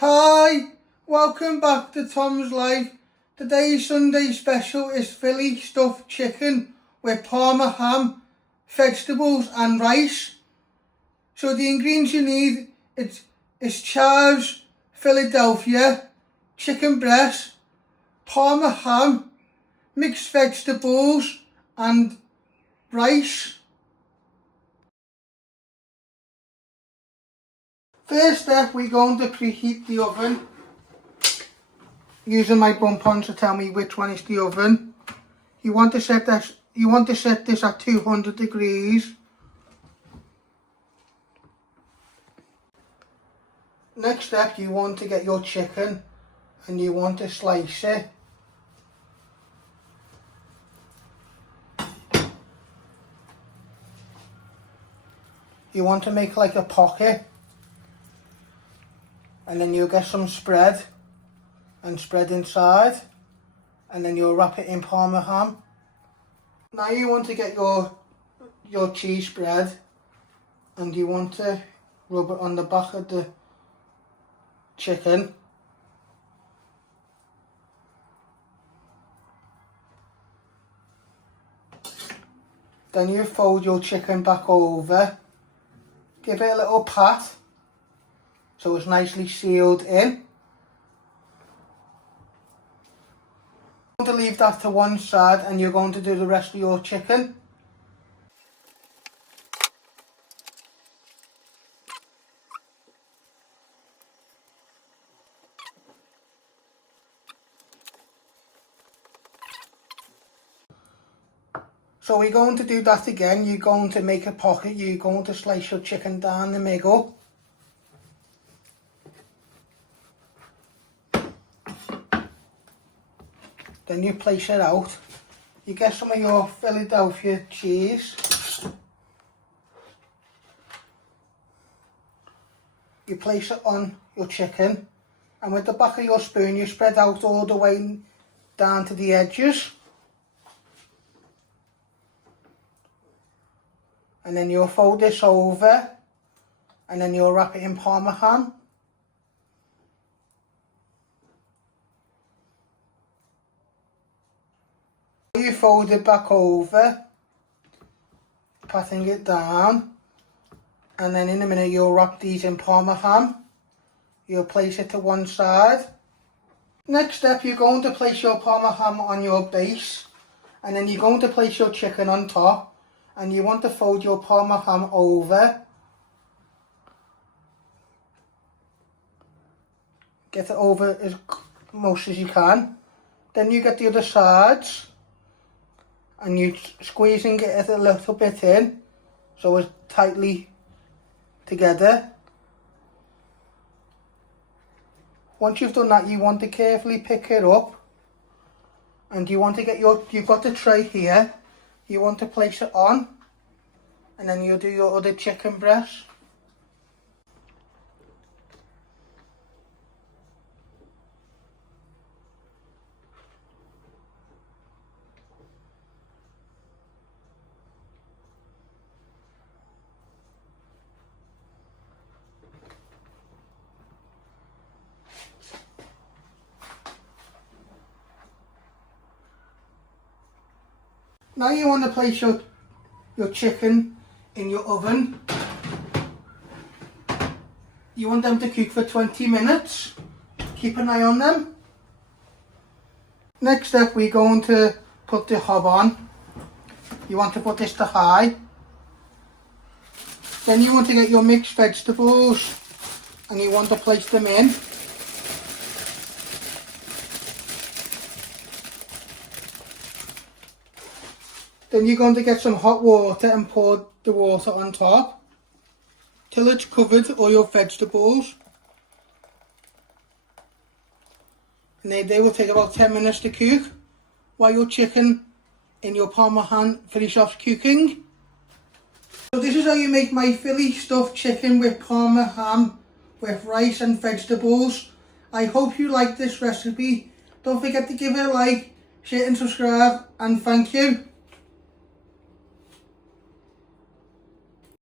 Hi, welcome back to Tom's Life. Today's Sunday special is Philly stuffed chicken with Parma ham, vegetables and rice. So the ingredients you need is chives, Philadelphia, chicken breast, Parma ham, mixed vegetables and rice. First step, we're going to preheat the oven. Using my bump-on to tell me which one is the oven. You want to set this at 200 degrees. Next step, you want to get your chicken and you want to slice it. You want to make like a pocket. And then you'll get some spread and spread inside, and then you'll wrap it in Parma ham. Now you want to get your cheese spread and you want to rub it on the back of the chicken. Then you fold your chicken back over, give it a little pat so it's nicely sealed in. You're going to leave that to one side and you're going to do the rest of your chicken. So we're going to do that again. You're going to make a pocket, you're going to slice your chicken down the middle. Then you place it out. You get some of your Philadelphia cheese. You place it on your chicken, and with the back of your spoon you spread out all the way down to the edges. And then you'll fold this over, and then you'll wrap it in Parma ham. You fold it back over, patting it down, and then in a minute you'll wrap these in Parma ham. You'll place it to one side. Next step, you're going to place your Parma ham on your base, and then you're going to place your chicken on top, and you want to fold your Parma ham over. Get it over as much as you can. Then you get the other sides, and you squeezing it a little bit in so it's tightly together. Once you've done that, you want to carefully pick it up, and you want to get you've got the tray here, you want to place it on, and then you'll do your other chicken breast. Now you want to place your chicken in your oven. You want them to cook for 20 minutes. Keep an eye on them. Next step, we're going to put the hob on. You want to put this to high. Then you want to get your mixed vegetables and you want to place them in. Then you're going to get some hot water and pour the water on top till it's covered all your vegetables. And they will take about 10 minutes to cook while your chicken in your Parma ham finish off cooking. So this is how you make my Philly stuffed chicken with Parma ham with rice and vegetables. I hope you like this recipe. Don't forget to give it a like, share and subscribe, and thank you.